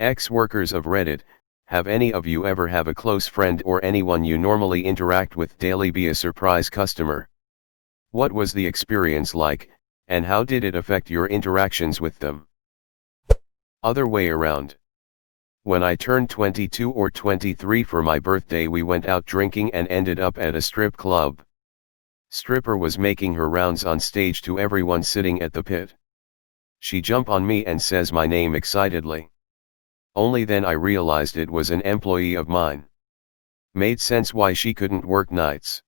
Ex-workers of Reddit, have any of you ever have a close friend or anyone you normally interact with daily be a surprise customer? What was the experience like, and how did it affect your interactions with them? Other way around. When I turned 22 or 23 for my birthday, we went out drinking and ended up at a strip club. Stripper was making her rounds on stage to everyone sitting at the pit. She jumped on me and says my name excitedly. Only then I realized it was an employee of mine. Made sense why she couldn't work nights.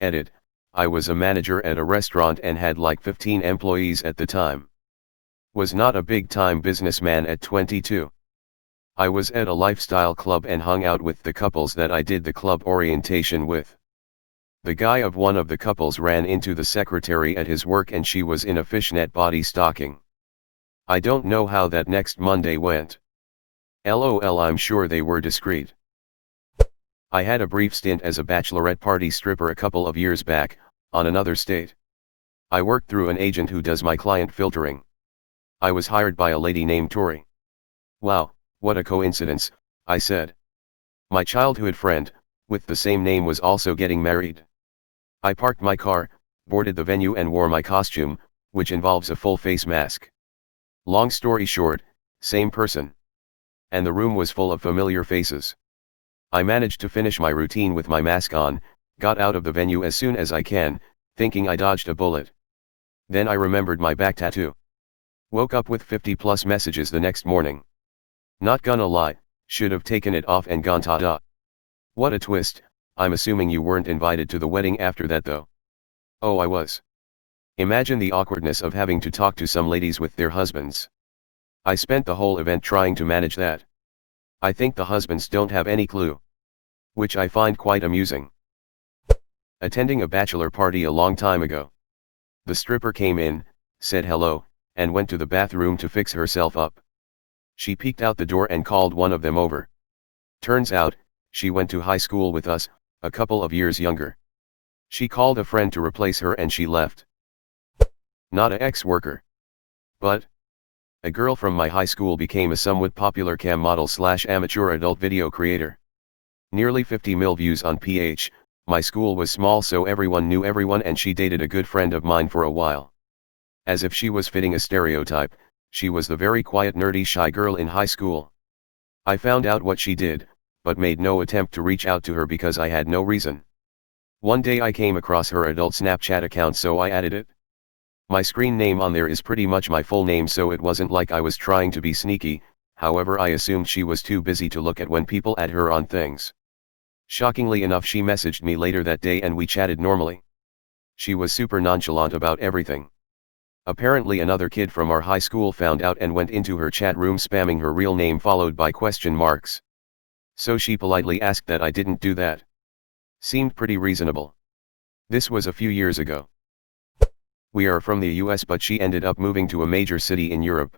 Edit, I was a manager at a restaurant and had like 15 employees at the time. Was not a big-time businessman at 22. I was at a lifestyle club and hung out with the couples that I did the club orientation with. The guy of one of the couples ran into the secretary at his work and she was in a fishnet body stocking. I don't know how that next Monday went. LOL, I'm sure they were discreet. I had a brief stint as a bachelorette party stripper a couple of years back, on another state. I worked through an agent who does my client filtering. I was hired by a lady named Tori. Wow, what a coincidence, I said. My childhood friend, with the same name, was also getting married. I parked my car, boarded the venue and wore my costume, which involves a full face mask. Long story short, same person. And the room was full of familiar faces. I managed to finish my routine with my mask on, got out of the venue as soon as I can, thinking I dodged a bullet. Then I remembered my back tattoo. Woke up with 50+ messages the next morning. Not gonna lie, should have taken it off and gone ta-da. What a twist. I'm assuming you weren't invited to the wedding after that though. Oh, I was. Imagine the awkwardness of having to talk to some ladies with their husbands. I spent the whole event trying to manage that. I think the husbands don't have any clue. Which I find quite amusing. Attending a bachelor party a long time ago. The stripper came in, said hello, and went to the bathroom to fix herself up. She peeked out the door and called one of them over. Turns out, she went to high school with us, a couple of years younger. She called a friend to replace her and she left. Not a ex-worker. But a girl from my high school became a somewhat popular cam model / amateur adult video creator. Nearly 50 mil views on PH, my school was small so everyone knew everyone and she dated a good friend of mine for a while. As if she was fitting a stereotype, she was the very quiet nerdy shy girl in high school. I found out what she did, but made no attempt to reach out to her because I had no reason. One day I came across her adult Snapchat account so I added it. My screen name on there is pretty much my full name so it wasn't like I was trying to be sneaky, however I assumed she was too busy to look at when people add her on things. Shockingly enough, she messaged me later that day and we chatted normally. She was super nonchalant about everything. Apparently another kid from our high school found out and went into her chat room spamming her real name followed by question marks. So she politely asked that I didn't do that. Seemed pretty reasonable. This was a few years ago. We are from the US but she ended up moving to a major city in Europe.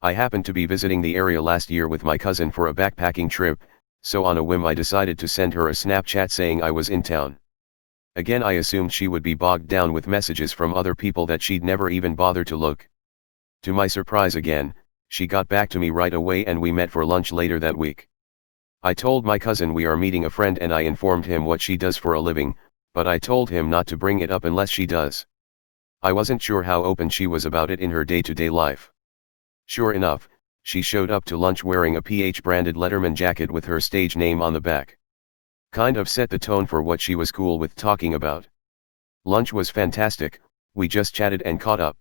I happened to be visiting the area last year with my cousin for a backpacking trip, so on a whim I decided to send her a Snapchat saying I was in town. Again I assumed she would be bogged down with messages from other people that she'd never even bother to look. To my surprise again, she got back to me right away and we met for lunch later that week. I told my cousin we are meeting a friend and I informed him what she does for a living, but I told him not to bring it up unless she does. I wasn't sure how open she was about it in her day-to-day life. Sure enough, she showed up to lunch wearing a PH-branded Letterman jacket with her stage name on the back. Kind of set the tone for what she was cool with talking about. Lunch was fantastic, we just chatted and caught up.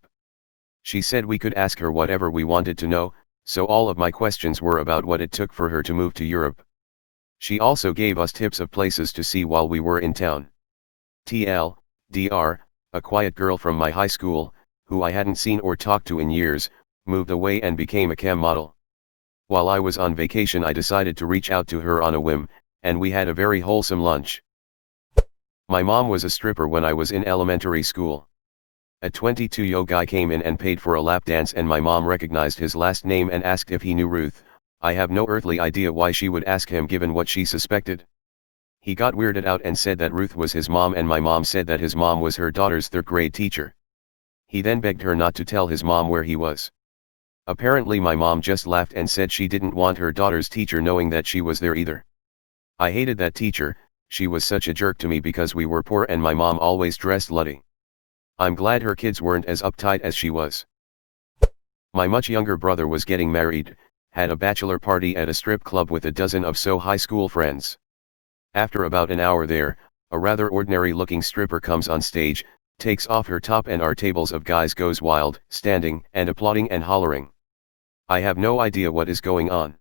She said we could ask her whatever we wanted to know, so all of my questions were about what it took for her to move to Europe. She also gave us tips of places to see while we were in town. TLDR, a quiet girl from my high school, who I hadn't seen or talked to in years, moved away and became a cam model. While I was on vacation I decided to reach out to her on a whim, and we had a very wholesome lunch. My mom was a stripper when I was in elementary school. A 22-year-old guy came in and paid for a lap dance and my mom recognized his last name and asked if he knew Ruth. I have no earthly idea why she would ask him given what she suspected. He got weirded out and said that Ruth was his mom and my mom said that his mom was her daughter's third-grade teacher. He then begged her not to tell his mom where he was. Apparently my mom just laughed and said she didn't want her daughter's teacher knowing that she was there either. I hated that teacher, she was such a jerk to me because we were poor and my mom always dressed slutty. I'm glad her kids weren't as uptight as she was. My much younger brother was getting married, had a bachelor party at a strip club with a dozen of so high school friends. After about an hour there, a rather ordinary looking stripper comes on stage, takes off her top and our tables of guys goes wild, standing and applauding and hollering. I have no idea what is going on.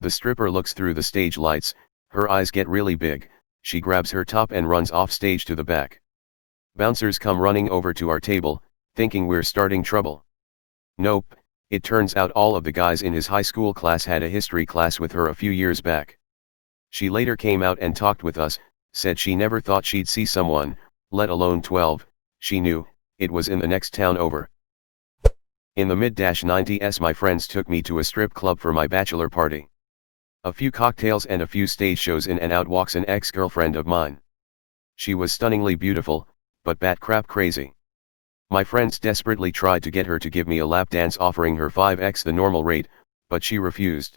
The stripper looks through the stage lights, her eyes get really big, she grabs her top and runs off stage to the back. Bouncers come running over to our table, thinking we're starting trouble. Nope, it turns out all of the guys in his high school class had a history class with her a few years back. She later came out and talked with us, said she never thought she'd see someone, let alone 12, she knew, it was in the next town over. In the mid-90s my friends took me to a strip club for my bachelor party. A few cocktails and a few stage shows in and out walks an ex-girlfriend of mine. She was stunningly beautiful, but bat crap crazy. My friends desperately tried to get her to give me a lap dance offering her 5x the normal rate, but she refused.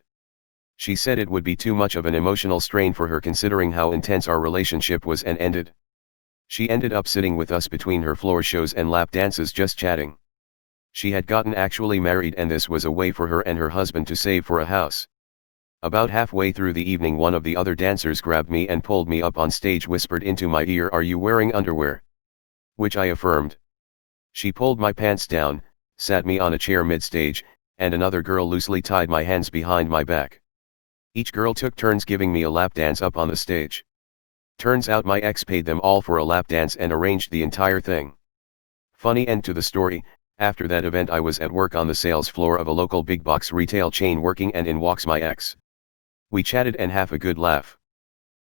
She said it would be too much of an emotional strain for her considering how intense our relationship was and ended. She ended up sitting with us between her floor shows and lap dances just chatting. She had gotten actually married and this was a way for her and her husband to save for a house. About halfway through the evening one of the other dancers grabbed me and pulled me up on stage, whispered into my ear, "Are you wearing underwear?" Which I affirmed. She pulled my pants down, sat me on a chair mid-stage, and another girl loosely tied my hands behind my back. Each girl took turns giving me a lap dance up on the stage. Turns out my ex paid them all for a lap dance and arranged the entire thing. Funny end to the story, after that event I was at work on the sales floor of a local big box retail chain working and in walks my ex. We chatted and have a good laugh.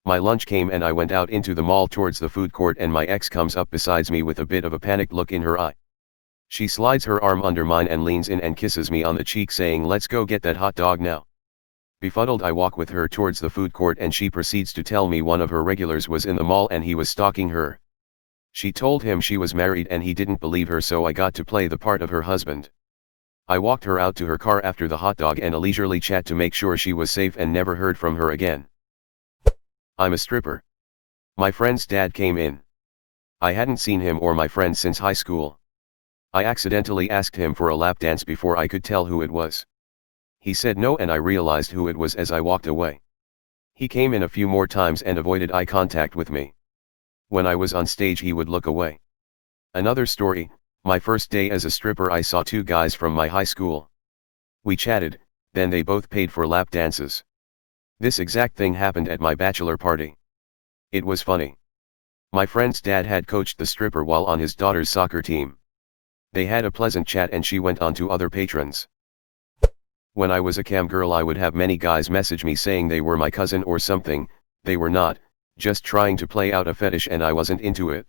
My lunch came and I went out into the mall towards the food court and my ex comes up besides me with a bit of a panicked look in her eye. She slides her arm under mine and leans in and kisses me on the cheek saying, "Let's go get that hot dog now." Befuddled I walk with her towards the food court and she proceeds to tell me one of her regulars was in the mall and he was stalking her. She told him she was married and he didn't believe her, so I got to play the part of her husband. I walked her out to her car after the hot dog and a leisurely chat to make sure she was safe and never heard from her again. I'm a stripper. My friend's dad came in. I hadn't seen him or my friend since high school. I accidentally asked him for a lap dance before I could tell who it was. He said no and I realized who it was as I walked away. He came in a few more times and avoided eye contact with me. When I was on stage he would look away. Another story, my first day as a stripper I saw two guys from my high school. We chatted, then they both paid for lap dances. This exact thing happened at my bachelor party. It was funny. My friend's dad had coached the stripper while on his daughter's soccer team. They had a pleasant chat and she went on to other patrons. When I was a cam girl I would have many guys message me saying they were my cousin or something. They were not, just trying to play out a fetish and I wasn't into it.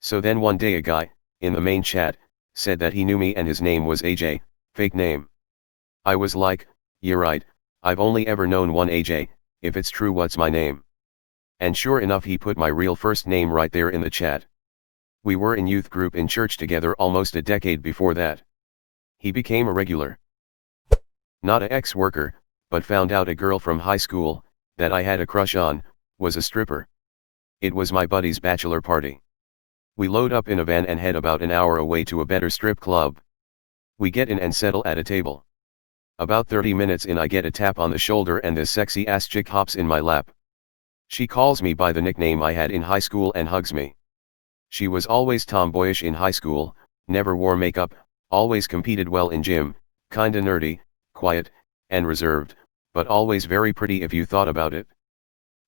So then one day a guy, in the main chat, said that he knew me and his name was AJ, fake name. I was like, "You're right, I've only ever known one AJ, if it's true what's my name?" And sure enough he put my real first name right there in the chat. We were in youth group in church together almost a decade before that. He became a regular. Not a ex-worker, but found out a girl from high school, that I had a crush on, was a stripper. It was my buddy's bachelor party. We load up in a van and head about an hour away to a better strip club. We get in and settle at a table. About 30 minutes in I get a tap on the shoulder and this sexy ass chick hops in my lap. She calls me by the nickname I had in high school and hugs me. She was always tomboyish in high school, never wore makeup, always competed well in gym, kinda nerdy, quiet, and reserved, but always very pretty if you thought about it.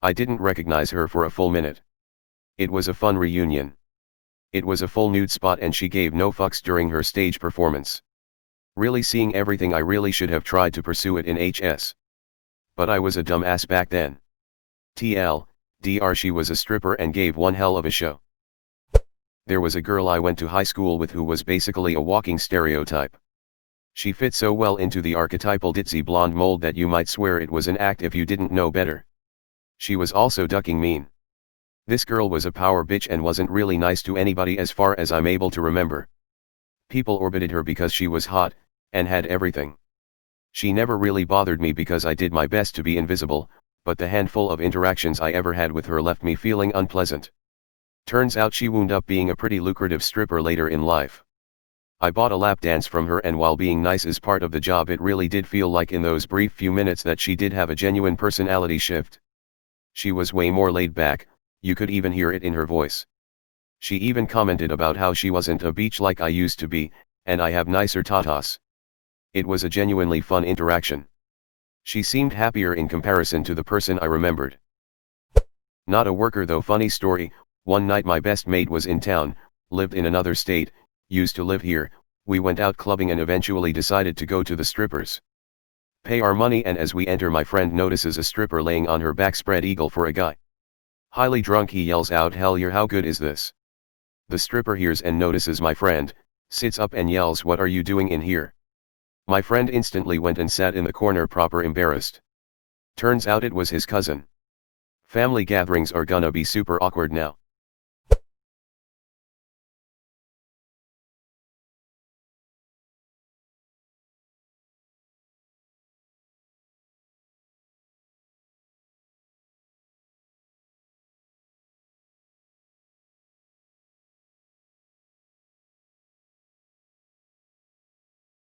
I didn't recognize her for a full minute. It was a fun reunion. It was a full nude spot and she gave no fucks during her stage performance. Really seeing everything I really should have tried to pursue it in HS. But I was a dumb ass back then. TLDR she was a stripper and gave one hell of a show. There was a girl I went to high school with who was basically a walking stereotype. She fit so well into the archetypal ditzy blonde mold that you might swear it was an act if you didn't know better. She was also ducking mean. This girl was a power bitch and wasn't really nice to anybody as far as I'm able to remember. People orbited her because she was hot, and had everything. She never really bothered me because I did my best to be invisible, but the handful of interactions I ever had with her left me feeling unpleasant. Turns out she wound up being a pretty lucrative stripper later in life. I bought a lap dance from her, and while being nice is part of the job, it really did feel like in those brief few minutes that she did have a genuine personality shift. She was way more laid back, you could even hear it in her voice. She even commented about how she wasn't a beach like I used to be, and I have nicer tatas. It was a genuinely fun interaction. She seemed happier in comparison to the person I remembered. Not a worker though. Funny story, one night my best mate was in town, lived in another state, used to live here. We went out clubbing and eventually decided to go to the strippers. Pay our money, and as we enter my friend notices a stripper laying on her back spread eagle for a guy. Highly drunk he yells out, "Hell yeah, how good is this?" The stripper hears and notices my friend, sits up and yells, "What are you doing in here?" My friend instantly went and sat in the corner, proper embarrassed. Turns out it was his cousin. Family gatherings are gonna be super awkward now.